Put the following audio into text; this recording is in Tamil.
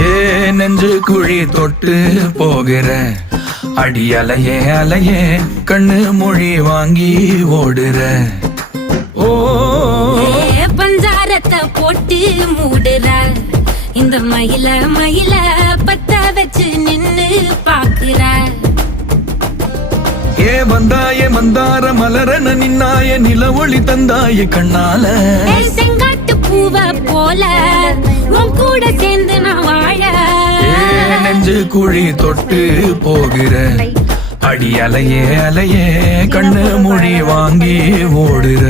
ஏ நெஞ்சு குழி தொட்டு போகிற அடி அலையே அலையே கண்ணு மொழி வாங்கி ஓடுற. ஓ பஞ்சாரத்தை போட்டு மூடுற இந்த மயில மயில பத்த வச்சு நின்னு பாக்குற. ஏ வந்தாய மந்தார மலரன நின்னாய நில ஒளி தந்தாய கண்ணால. செங்காட்டு பூவ போல உன் கூட சேர்ந்து நான் வாழ. நெஞ்சு குழி தொட்டு போகிற அடி அலையே அலையே கண்ணு மொழி வாங்கி ஓடுற.